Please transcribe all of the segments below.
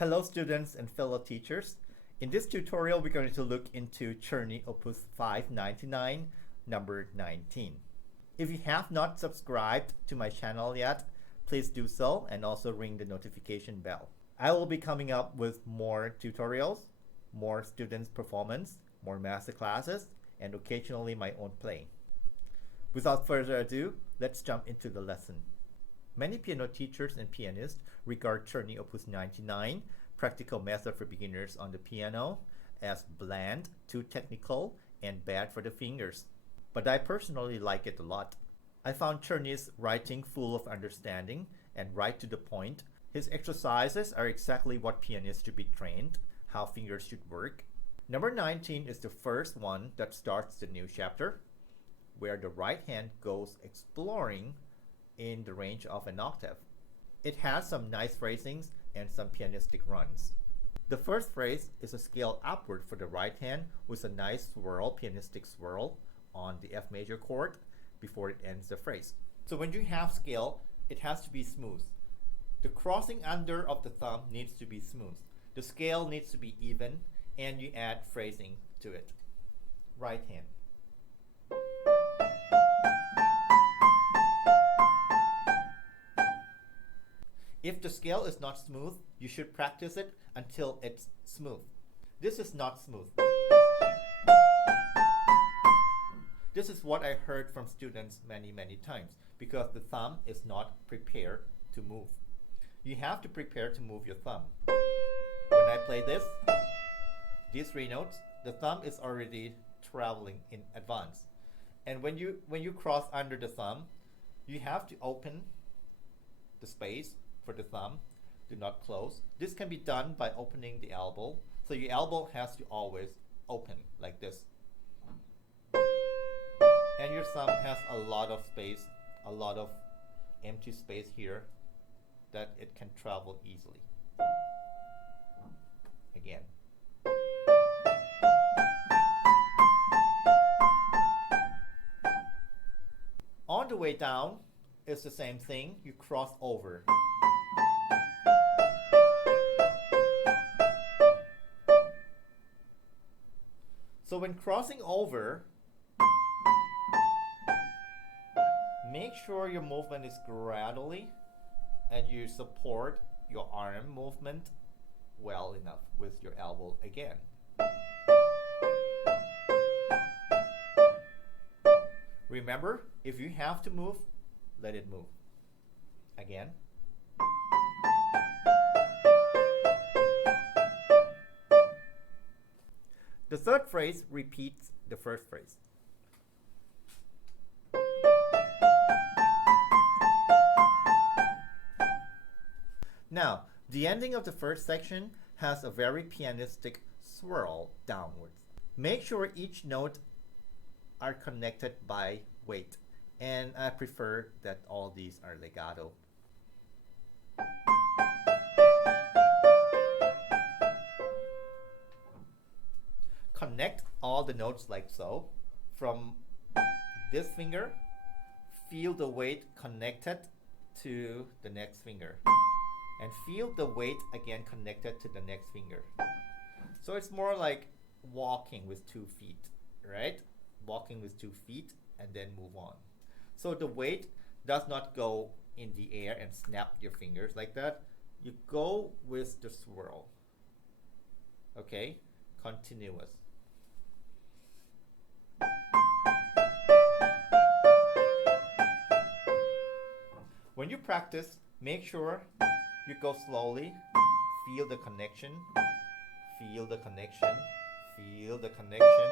Hello students and fellow teachers. In this tutorial we're going to look into Czerny Op.599 number 19. If you have not subscribed to my channel yet, please do so and also ring the notification bell. I will be coming up with more tutorials, more students' performance, more master classes, and occasionally my own playing. Without further ado, let's jump into the lesson. Many piano teachers and pianists regard Czerny Op.99, Practical Method for Beginners on the Piano, as bland, too technical, and bad for the fingers. But I personally like it a lot. I found Czerny's writing full of understanding and right to the point. His exercises are exactly what pianists should be trained, how fingers should work. Number 19 is the first one that starts the new chapter, where the right hand goes exploring in the range of an octave. It has some nice phrasings and some pianistic runs. The first phrase is a scale upward for the right hand with a nice swirl, pianistic swirl on the F major chord before it ends the phrase. So when you have scale, it has to be smooth. The crossing under of the thumb needs to be smooth. The scale needs to be even, and you add phrasing to it. Right hand. If the scale is not smooth, you should practice it until it's smooth. This is not smooth. This is what I heard from students many times, because the thumb is not prepared to move. You have to prepare to move your thumb. When I play this, these three notes, the thumb is already traveling in advance. And when you cross under the thumb, you have to open the space for the thumb. Do not close. This can be done by opening the elbow. So your elbow has to always open like this. And your thumb has a lot of space, a lot of empty space here that it can travel easily. Again. On the way down, it's the same thing. You cross over. So when crossing over, make sure your movement is gradually and you support your arm movement well enough with your elbow again. Remember, if you have to move, let it move. Again. The third phrase repeats the first phrase. Now, the ending of the first section has a very pianistic swirl downwards. Make sure each note are connected by weight, and I prefer that all these are legato. Connect all the notes like so. From this finger, feel the weight connected to the next finger. And feel the weight again connected to the next finger. So it's more like walking with 2 feet, right? Walking with 2 feet and then move on. So the weight does not go in the air and snap your fingers like that. You go with the swirl. Okay? Continuous. When you practice, make sure you go slowly. Feel the connection. Feel the connection. Feel the connection.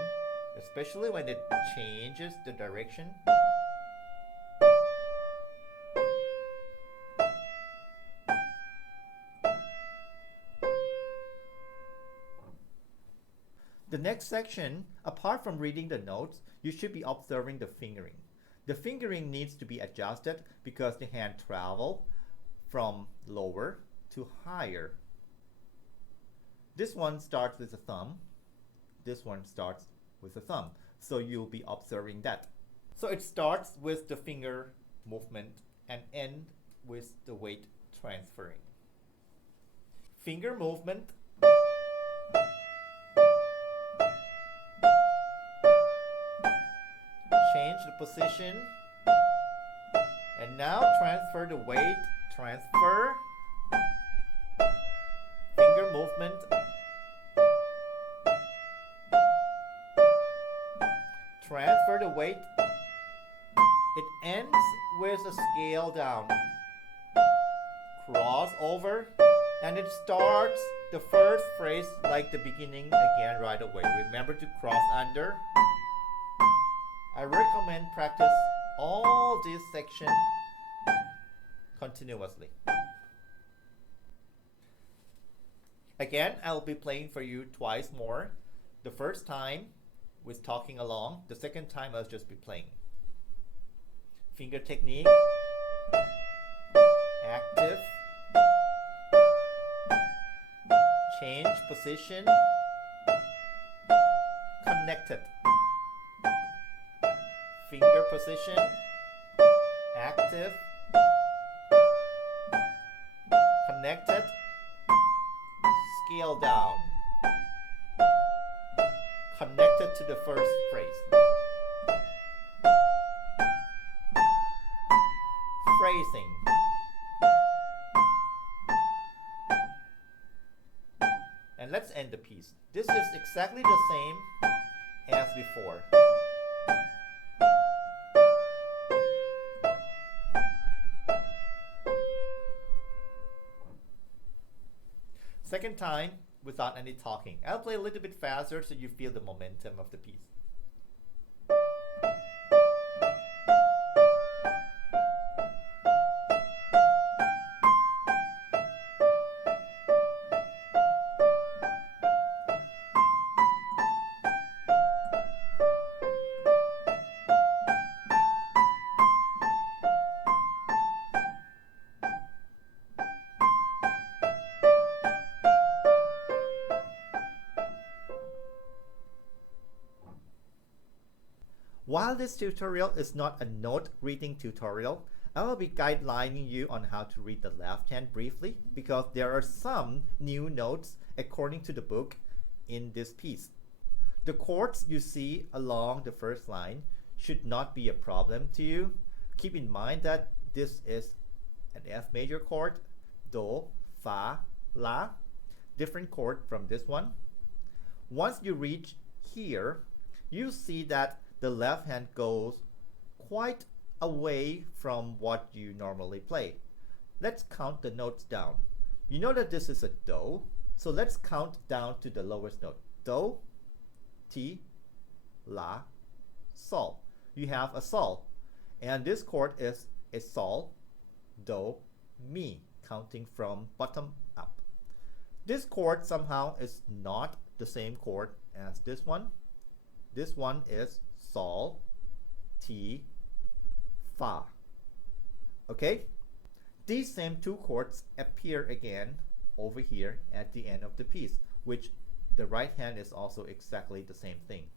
Especially when it changes the direction. The next section, apart from reading the notes, you should be observing the fingering. The fingering needs to be adjusted because the hand travels from lower to higher. This one starts with the thumb. This one starts with the thumb. So you'll be observing that. So it starts with the finger movement and end with the weight transferring. Finger movement. Change the position. And now transfer the weight. Transfer. Finger movement. Transfer the weight. It ends with a scale down. Cross over. And it starts the first phrase like the beginning again right away. Remember to cross under. I recommend practice all this section continuously. Again, I'll be playing for you twice more. The first time with talking along. The second time I'll just be playing. Finger technique. Active. Change position. Connected. Finger position. Active. Connected. Scale down. Connected to the first phrase. Phrasing. And let's end the piece. This is exactly the same as before. Second time without any talking. I'll play a little bit faster so you feel the momentum of the piece. While this tutorial is not a note reading tutorial, I will be guidelining you on how to read the left hand briefly because there are some new notes according to the book in this piece. The chords you see along the first line should not be a problem to you. Keep in mind that this is an F major chord, Do, Fa, La, different chord from this one. Once you reach here, you see that the left hand goes quite away from what you normally play. Let's count the notes down. You know that this is a Do, so let's count down to the lowest note. Do, Ti, La, Sol. You have a Sol, and this chord is a Sol, Do, Mi, counting from bottom up. This chord somehow is not the same chord as this one. This one is Sol, Ti, Fa. Okay? These same two chords appear again over here at the end of the piece, which the right hand is also exactly the same thing.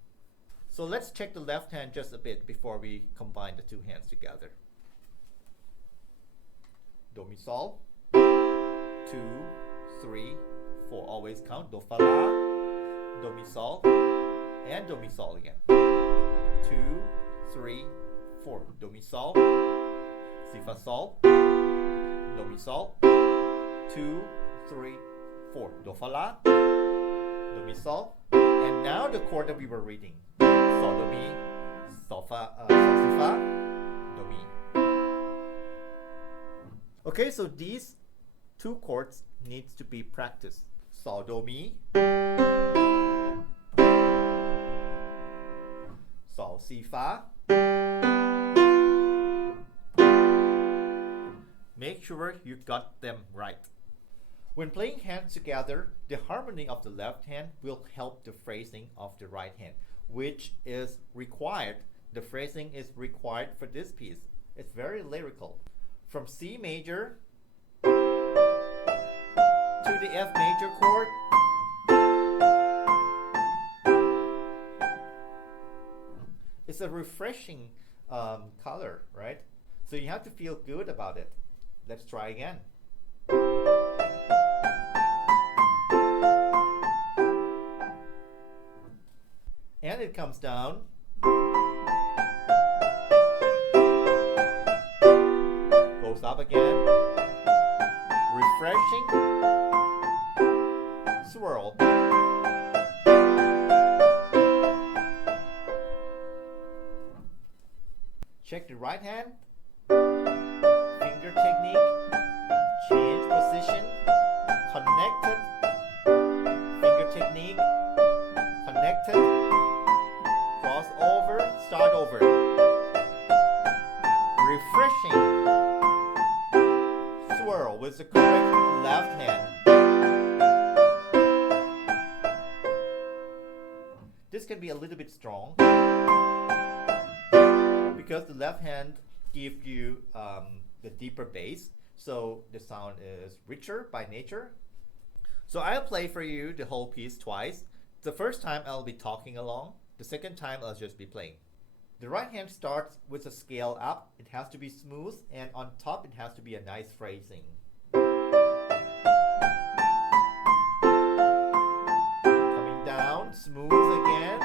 So let's check the left hand just a bit before we combine the two hands together. Do, Mi, Sol. 2, 3, 4. Always count. Do, Fa, La. Do, Mi, Sol. And Do, Mi, Sol again. 2, 3, 4. Do, Mi, Sol. Si, Fa, Sol. Do, Mi, Sol. 2, 3, 4. Do, Fa, La. Do, Mi, Sol. And now the chord that we were reading. Sol, Do, Mi. Sol, Fa, Sol, Si, Fa. Do, Mi. Okay, so these two chords needs to be practiced. Sol, Do, Mi. Sol, Si, Fa. Make sure you got them right. When playing hands together, the harmony of the left hand will help the phrasing of the right hand, which is required. The phrasing is required for this piece. It's very lyrical. From C major to the F major chord, it's a refreshing color, right? So you have to feel good about it. Let's try again. it comes down. Goes up again. Refreshing. Swirl. Check the right hand. Finger technique. Change position. Connected. Finger technique. Connected. Cross over. Start over. Refreshing. Swirl with the correct left hand. This can be a little bit strong because the left hand gives you the deeper bass, so the sound is richer by nature. So I'll play for you the whole piece twice. The first time I'll be talking along. The second time I'll just be playing. The right hand starts with a scale up. It has to be smooth, and on top it has to be a nice phrasing. Coming down, smooth again.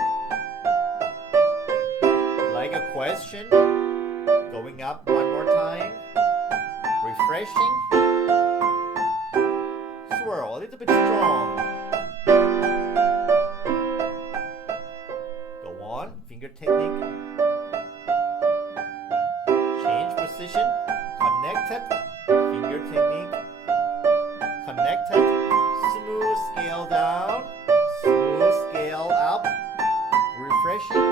Like a question. Going up one more time. Refreshing. Swirl, a little bit strong. Go on, finger technique. Change position. Connected. Finger technique. Connected. Smooth scale down. Smooth scale up. Refreshing.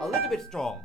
A little bit strong.